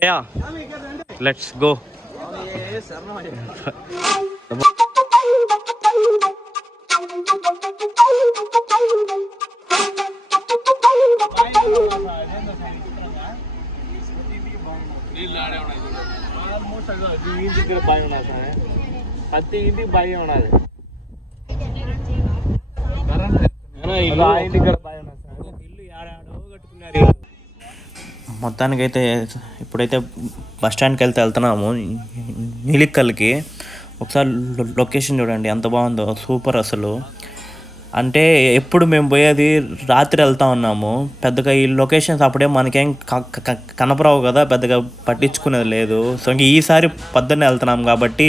Yeah, let's go. పత్తి ఇంటికి బాగా ఉన్నది మొత్తానికైతే ఇప్పుడైతే బస్ స్టాండ్కి వెళ్తున్నాము నీలిక్కల్కి. ఒకసారి లొకేషన్ చూడండి ఎంత బాగుందో, సూపర్ అసలు. అంటే ఎప్పుడు మేము పోయేది రాత్రి వెళ్తా ఉన్నాము, పెద్దగా ఈ లొకేషన్స్ అప్పుడే మనకేం కనపరావు కదా, పెద్దగా పట్టించుకునేది లేదు. సో ఇంక ఈసారి పొద్దున్నే వెళ్తున్నాం కాబట్టి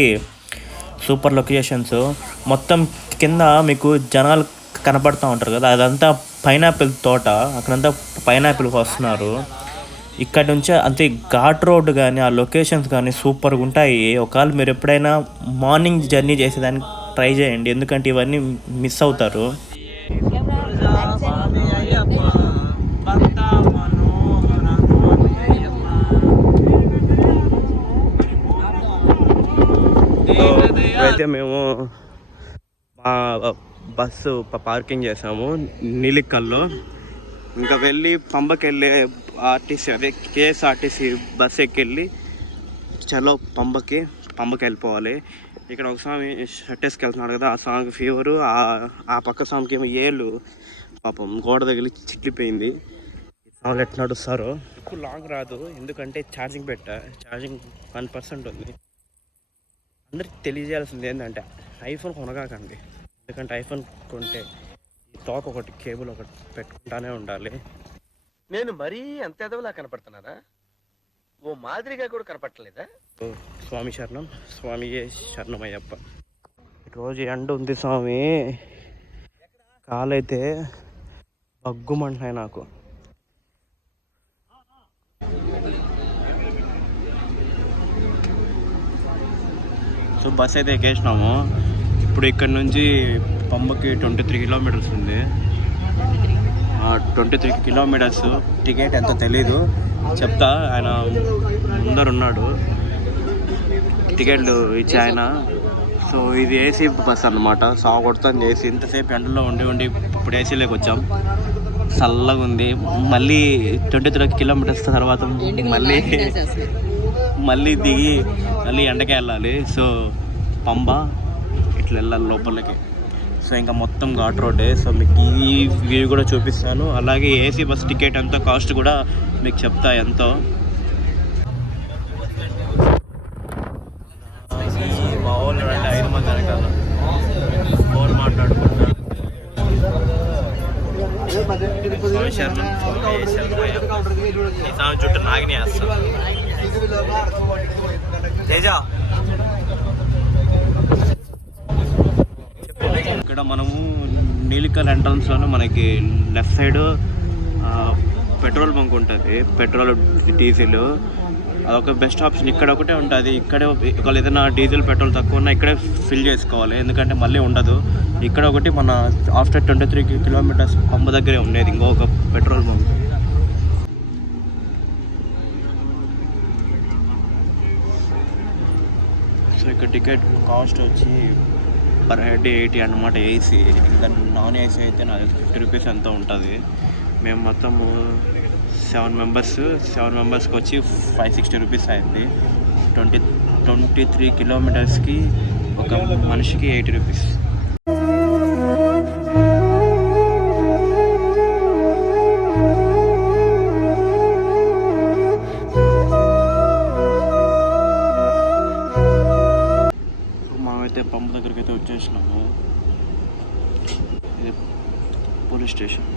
సూపర్ లొకేషన్స్. మొత్తం కింద మీకు జనాలు కనపడుతూ ఉంటారు కదా, అదంతా పైనాపిల్ తోట, అక్కడంతా పైనాపిల్ వస్తున్నారు. ఇక్కడ నుంచి అంతే ఘాట్ రోడ్ కానీ ఆ లొకేషన్స్ కానీ సూపర్గా ఉంటాయి. ఒకవేళ మీరు ఎప్పుడైనా మార్నింగ్ జర్నీ చేసేదానికి ట్రై చేయండి, ఎందుకంటే ఇవన్నీ మిస్ అవుతారు. అయితే మేము బస్సు పార్కింగ్ చేసాము నీలిక్కల్లో. ఇంకా వెళ్ళి పంబకి వెళ్ళే ఆర్టీసీ, అదే కేఎస్ఆర్టీసీ బస్ ఎక్కి చలో పంబకి వెళ్ళిపోవాలి. ఇక్కడ ఒక స్వామి షర్ట్ వేసుకెళ్తున్నాడు కదా, ఆ స్వామికి ఫీవరు, ఆ పక్క స్వామికి ఏమో ఏళ్ళు పాపం గోడ తగిలి చిట్లిపోయింది. స్వామిలు ఎట్లా నడుస్తారు. ఎక్కువ లాంగ్ రాదు, ఎందుకంటే ఛార్జింగ్ ఛార్జింగ్ 1% ఉంది. అందరికి తెలియజేయాల్సింది ఏంటంటే ఐఫోన్ కొనగాకండి, ఎందుకంటే ఐఫోన్ కొంటే ఈ తోక ఒకటి, కేబుల్ ఒకటి పెట్టుకుంటానే ఉండాలి. నేను మరీ అంత ఎదవలా కనపడుతున్నానా? ఓ మాదిరిగా కూడా కనపడలేదా? స్వామి శరణం, స్వామియే శరణమయ్యప్ప. రోజు ఎండ ఉంది స్వామి, కాలైతే బగ్గుమంటున్నాయి నాకు. సో బస్ అయితే ఎక్కేసినాము. ఇప్పుడు ఇక్కడ నుంచి పంబకి 23 కిలోమీటర్స్ ఉంది. 23 కిలోమీటర్స్. టికెట్ ఎంతో తెలీదు, చెప్తా, ఆయన ముందరున్నాడు టికెట్లు ఇచ్చే ఆయన. సో ఇది ఏసీ బస్ అనమాట, సాగొడతాను చేసి ఇంతసేపు ఎండలో ఉండి ఇప్పుడు ఏసీలోకి వచ్చాం. చల్లగా ఉంది. మళ్ళీ 23 కిలోమీటర్స్ తర్వాత మళ్ళీ దిగి మళ్ళీ ఎండకే వెళ్ళాలి. సో పంబ ఇట్లా వెళ్ళాలి లోపలికి. సో ఇంకా మొత్తం ఘాట్ రోడ్డే. సో మీకు ఈ వ్యూ కూడా చూపిస్తాను, అలాగే ఏసీ బస్ టికెట్ ఎంతో కాస్ట్ కూడా మీకు చెప్తా ఎంతో. మా వాళ్ళు 5 మంది వెనకాల ఫోన్ మాట్లాడుకుంటా. ఈ సాంగ్ చుట్టూ నాగిని వేస్తాను. తేజ ఇక్కడ మనము నీలిక్కల్ ఎంట్రన్స్లోనే మనకి లెఫ్ట్ సైడ్ పెట్రోల్ బంక్ ఉంటుంది, పెట్రోల్ డీజిల్. అదొక బెస్ట్ ఆప్షన్. ఇక్కడ ఒకటే ఉంటుంది. ఇక్కడే ఒకవేళ ఏదైనా డీజిల్ పెట్రోల్ తక్కువ ఉన్నా ఇక్కడే ఫిల్ చేసుకోవాలి, ఎందుకంటే మళ్ళీ ఉండదు. ఇక్కడ ఒకటి మన ఆఫ్టర్ 23 కిలోమీటర్స్ పంప దగ్గరే ఉండేది ఇంకొక పెట్రోల్ బంక్. సో ఇక్కడ టికెట్ కాస్ట్ వచ్చి పర్ హెడ్ 80 అన్నమాట ఏసీ. ఇంకా నాన్ ఏసీ అయితే నాకు 50 రూపీస్ ఎంతో ఉంటుంది. మేము మొత్తము 7 మెంబర్స్కి వచ్చి 560 రూపీస్ అయింది. 23 కిలోమీటర్స్కి ఒక మనిషికి 80 రూపీస్. పంప్ దగ్గరికి అయితే వచ్చేసినాము. ఇది పోలీస్ స్టేషన్.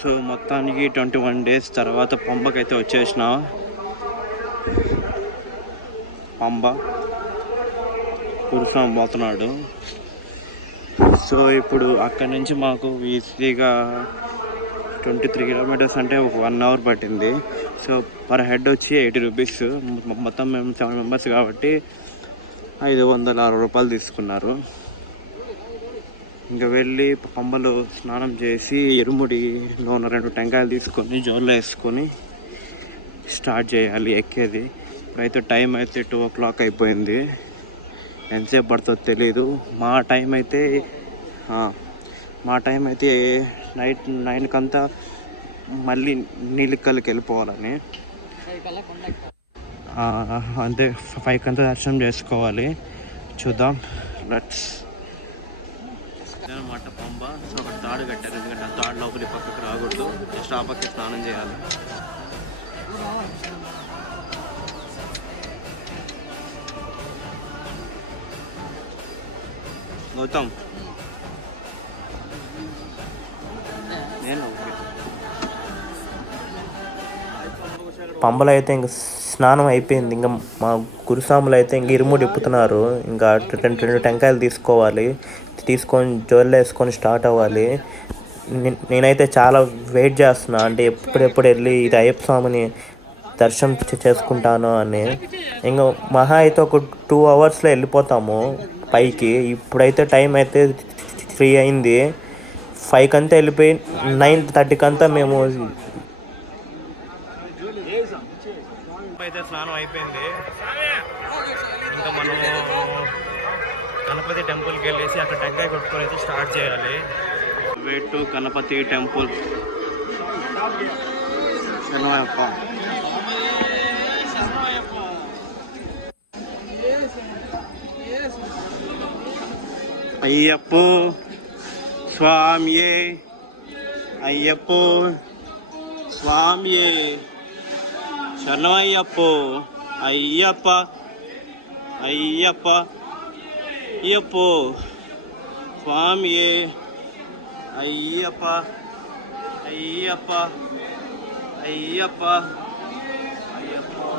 సో మొత్తానికి 21 డేస్ తర్వాత పంబకైతే వచ్చేసిన. పంబ కురుసాం పోతున్నాడు. సో ఇప్పుడు అక్కడి నుంచి మాకు ఈజీగా 23 కిలోమీటర్స్ అంటే ఒక 1 అవర్ పట్టింది. సో పర్ హెడ్ వచ్చి 80 రూపీస్. మొత్తం మేము 7 మెంబర్స్ కాబట్టి 560 రూపాయలు తీసుకున్నారు. ఇంకా వెళ్ళి పంబలో స్నానం చేసి ఇరుముడిలో ఉన్న 2 టెంకాయలు తీసుకొని జోల్లో వేసుకొని స్టార్ట్ చేయాలి ఎక్కేది. ఇప్పుడైతే టైం అయితే 2 o'clock అయిపోయింది. ఎంతసేపు పడుతుందో తెలీదు. మా టైం అయితే నైట్ 9 కంతా మళ్ళీ నీలిక్కల్కి వెళ్ళిపోవాలని, అంటే 5 కంతా దర్శనం చేసుకోవాలి. చూద్దాం. లెట్స్ అనమాట పంబ. సో అక్కడ తాడు కట్టారు, ఎందుకంటే ఆ తాడు లోపలి పక్కకు రాకూడదు, జస్ట్ ఆ పక్కకి స్నానం చేయాలి. గౌతమ్ పంబలో అయితే ఇంక స్నానం అయిపోయింది. ఇంకా మా గురుస్వాములు అయితే ఇంక ఇరుముడి ఇప్పుతున్నారు. ఇంకా 2 టెంకాయలు తీసుకొని జోల్లో వేసుకొని స్టార్ట్ అవ్వాలి. నేనైతే చాలా వెయిట్ చేస్తున్నా, అంటే ఎప్పుడెప్పుడు వెళ్ళి ఇది అయ్యప్ప స్వామిని దర్శనం చేసుకుంటాను అని. ఇంకా మహా అయితే ఒక 2 అవర్స్లో వెళ్ళిపోతాము పైకి. ఇప్పుడైతే టైం అయితే 3 అయింది. 5 కంతా వెళ్ళిపోయి 9:30 కంతా మేము అయితే స్నానం అయిపోయింది. ఇంకా మనం గణపతి టెంపుల్కి వెళ్ళేసి అక్కడ టెంకాయ కొట్టుకొని అయితే స్టార్ట్ చేయాలి. Way to Ganapati temple. అయ్యప్పో స్వామియే, అయ్యప్పో స్వామియే, శరణమయ్యప్పో, అయ్యప్ప అయ్యప్ప అయ్యప్పో స్వామియే, అయ్యప్ప అయ్యప్ప అయ్యప్ప అయ్యప్పో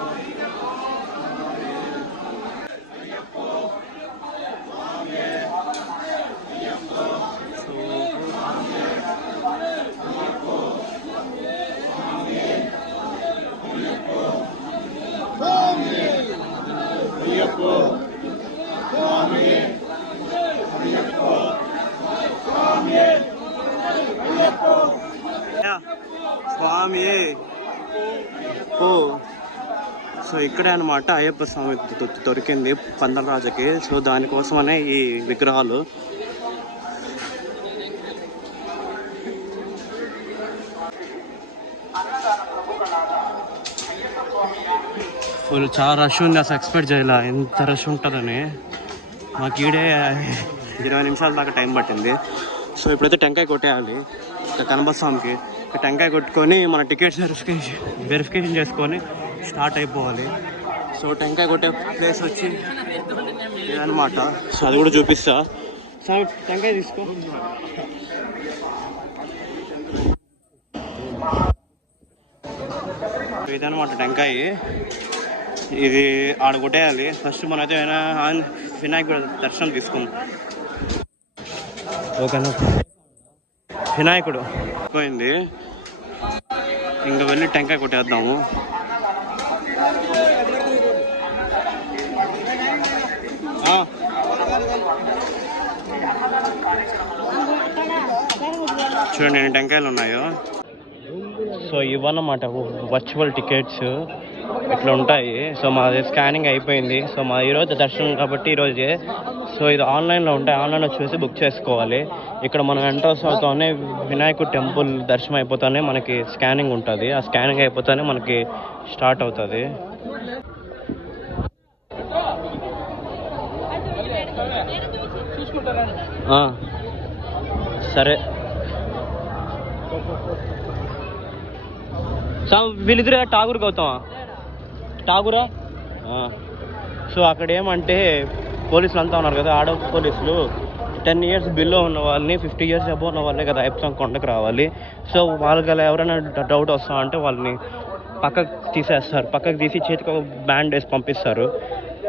స్వామియే ఓ. సో ఇక్కడే అనమాట అయ్యప్ప స్వామి దొరికింది పందలరాజుకి. సో దానికోసమనే ఈ విగ్రహాలు. చాలా రష్ ఉంది, అసలు ఎక్స్పెక్ట్ చేయాల ఎంత రష్ ఉంటుందని. మాకు ఈడే 20 నిమిషాల దాకా టైం పట్టింది. సో ఇప్పుడైతే టెంకాయ కొట్టేయాలి గణపతి స్వామికి. టెంకాయ కొట్టుకొని మన టికెట్స్ వెరిఫికేషన్ చేసుకొని స్టార్ట్ అయిపోవాలి. సో టెంకాయ కొట్టే ప్లేస్ వచ్చి ఇదనమాట. సో అది కూడా చూపిస్తా. స్వామి టెంకాయ తీసుకో. ఇదనమాట టెంకాయ. ఇది ఆడ కొట్టేయాలి. ఫస్ట్ మనమైతే వినాయకుడు దర్శనం తీసుకుందాం. ఓకేనా, వినాయకుడు పోయింది. ఇంకా వెళ్ళి టెంకాయ కొట్టేద్దాము. చూడండి ఎన్ని టెంకాయలు ఉన్నాయో. సో ఇవన్నమాట వర్చువల్ టికెట్స్ ఇట్లా ఉంటాయి. సో మాది స్కానింగ్ అయిపోయింది. సో మా ఈరోజు దర్శనం కాబట్టి ఈరోజే. సో ఇది ఆన్లైన్లో ఉంటాయి, ఆన్లైన్లో చూసి బుక్ చేసుకోవాలి. ఇక్కడ మనం ఎంట్రన్స్ అవుతానే వినాయకుడు టెంపుల్ దర్శనం అయిపోతానే మనకి స్కానింగ్ ఉంటుంది. ఆ స్కానింగ్ అయిపోతానే మనకి స్టార్ట్ అవుతుంది. సరే వీళ్ళిద్దరు ఠాగూర్ గౌతమా? ఠాగూరా? సో అక్కడ ఏమంటే పోలీసులు అంతా ఉన్నారు కదా, ఆడ పోలీసులు 10 years బిల్లో ఉన్న వాళ్ళని 50 years అబోవ్ ఉన్న వాళ్ళే కదా అయ్యప్ప స్వామి కొండకు రావాలి. సో వాళ్ళకి అలా ఎవరైనా డౌట్ వస్తా అంటే వాళ్ళని పక్కకు తీసేస్తారు. పక్కకు తీసి చేతికి ఒక బ్యాండ్ వేసి పంపిస్తారు.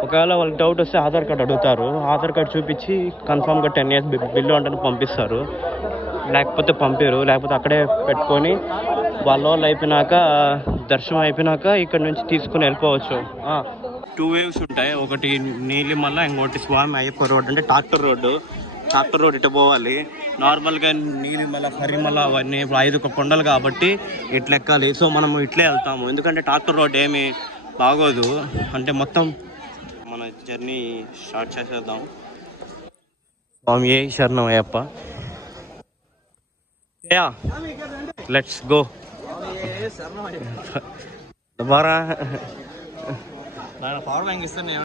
ఒకవేళ వాళ్ళకి డౌట్ వస్తే ఆధార్ కార్డు అడుగుతారు. ఆధార్ కార్డు చూపించి కన్ఫామ్గా 10 years బిల్లు అంటే పంపిస్తారు, లేకపోతే పంపారు. లేకపోతే అక్కడే పెట్టుకొని వాళ్ళు అయిపోయినాక, దర్శనం అయిపోయినాక ఇక్కడ నుంచి తీసుకుని వెళ్ళిపోవచ్చు. 2 waves ఉంటాయి, ఒకటి నీలిమల్ల, ఇంకోటి స్వామి అయ్యప్ప రోడ్, అంటే ట్రాక్టర్ రోడ్ ఇటు పోవాలి. నార్మల్గా నీలిమల, కరిమల అవన్నీ ఇప్పుడు 5 కొండలు కాబట్టి ఇట్లా ఎక్కాలి. సో మనం ఇట్లే వెళ్తాము, ఎందుకంటే ట్రాక్టర్ రోడ్ ఏమి బాగోదు. అంటే మొత్తం మన జర్నీ స్టార్ట్ చేసేద్దాం. స్వామి శరణం Ayyappa. Let's go. Bara power bank ఇస్తాను.